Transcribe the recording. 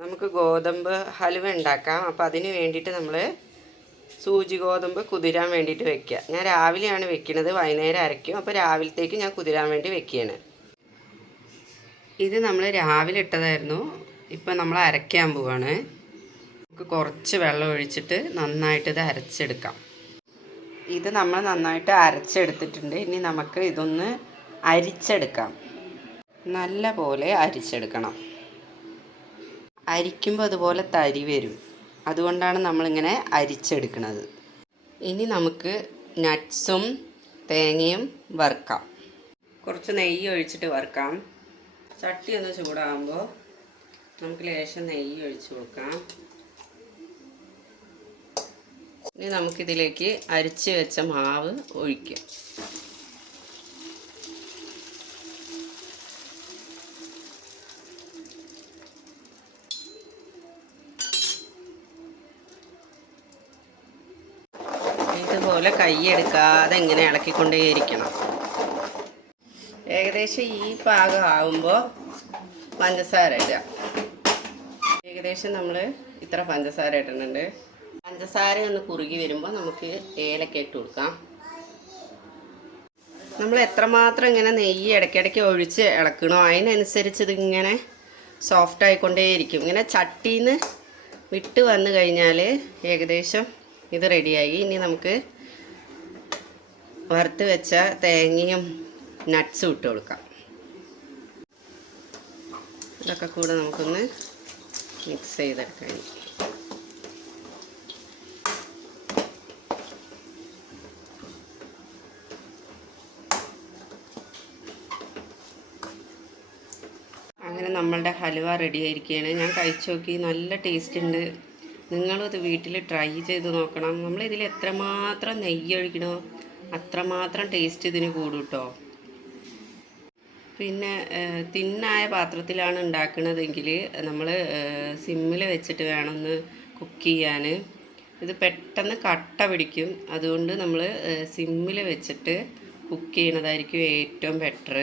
നമുക്ക് ഗോതമ്പ് ഹലുവ ഉണ്ടാക്കാം. അപ്പോൾ അതിന് വേണ്ടിയിട്ട് നമ്മൾ സൂചി ഗോതമ്പ് കുതിരാൻ വേണ്ടിയിട്ട് വെക്കുക ഞാൻ രാവിലെയാണ് വെക്കുന്നത് വൈകുന്നേരം അരയ്ക്കും. അപ്പോൾ രാവിലത്തേക്ക് ഞാൻ കുതിരാൻ വേണ്ടി വെക്കുകയാണ് ഇത് നമ്മൾ രാവിലെ ഇട്ടതായിരുന്നു. ഇപ്പം നമ്മൾ അരയ്ക്കാൻ പോവാണ്. നമുക്ക് കുറച്ച് വെള്ളം ഒഴിച്ചിട്ട് നന്നായിട്ട് ഇത് അരച്ചെടുക്കാം. ഇത് നമ്മൾ നന്നായിട്ട് അരച്ചെടുത്തിട്ടുണ്ട്. ഇനി നമുക്ക് ഇതൊന്ന് അരിച്ചെടുക്കാം. നല്ല പോലെ അരിച്ചെടുക്കണം. അരിക്കുമ്പോൾ അതുപോലെ തരി വരും. അതുകൊണ്ടാണ് നമ്മളിങ്ങനെ അരിച്ചെടുക്കുന്നത് ഇനി നമുക്ക് നട്ട്സും തേങ്ങയും വറുക്കാം. കുറച്ച് നെയ്യ് ഒഴിച്ചിട്ട് വറുക്കാം. ചട്ടി ഒന്ന് ചൂടാകുമ്പോൾ നമുക്ക് ലേശം നെയ്യ് ഒഴിച്ച് കൊടുക്കാം. ഇനി നമുക്കിതിലേക്ക് അരിച്ച് വെച്ച മാവ് ഒഴിക്കാം. ഇതുപോലെ കൈയെടുക്കാതെ ഇങ്ങനെ ഇളക്കിക്കൊണ്ടേയിരിക്കണം. ഏകദേശം ഈ പാകം ആകുമ്പോൾ പഞ്ചസാര ഇടുക. ഏകദേശം നമ്മൾ ഇത്ര പഞ്ചസാര ഇടുന്നുണ്ട്. പഞ്ചസാര ഒന്ന് കുറുകി വരുമ്പോൾ നമുക്ക് ഏലക്ക ഇട്ട് കൊടുക്കാം. നമ്മൾ എത്രമാത്രം ഇങ്ങനെ നെയ്യ് ഇടയ്ക്കിടയ്ക്ക് ഒഴിച്ച് ഇളക്കണോ അതിനനുസരിച്ച് ഇതിങ്ങനെ സോഫ്റ്റ് ആയിക്കൊണ്ടേയിരിക്കും. ഇങ്ങനെ ചട്ടിന്ന് വിട്ട് വന്നു കഴിഞ്ഞാൽ ഏകദേശം ഇത് റെഡിയായി. ഇനി നമുക്ക് വറുത്ത് വെച്ച തേങ്ങയും നട്ട്സും ഇട്ട് കൊടുക്കാം. ഇതൊക്കെ കൂടെ നമുക്കൊന്ന് മിക്സ് ചെയ്തെടുക്കാം അങ്ങനെ നമ്മളുടെ ഹലുവ റെഡി ആയിരിക്കുകയാണ്. ഞാൻ കഴിച്ചു നോക്കി. നല്ല ടേസ്റ്റ് ഉണ്ട്. നിങ്ങളും ഇത് വീട്ടിൽ ട്രൈ ചെയ്ത് നോക്കണം. നമ്മൾ ഇതിൽ എത്രമാത്രം നെയ്യ് ഒഴിക്കണോ അത്രമാത്രം ടേസ്റ്റ് ഇതിന് കൂടും കേട്ടോ പിന്നെ തിന്നായ പാത്രത്തിലാണ് ഉണ്ടാക്കുന്നതെങ്കിൽ നമ്മൾ സിമ്മിൽ വെച്ചിട്ട് വേണമെന്ന് കുക്ക് ചെയ്യാൻ. ഇത് പെട്ടെന്ന് കട്ട പിടിക്കും. അതുകൊണ്ട് നമ്മൾ സിമ്മിൽ വെച്ചിട്ട് കുക്ക് ചെയ്യണതായിരിക്കും ഏറ്റവും ബെറ്റർ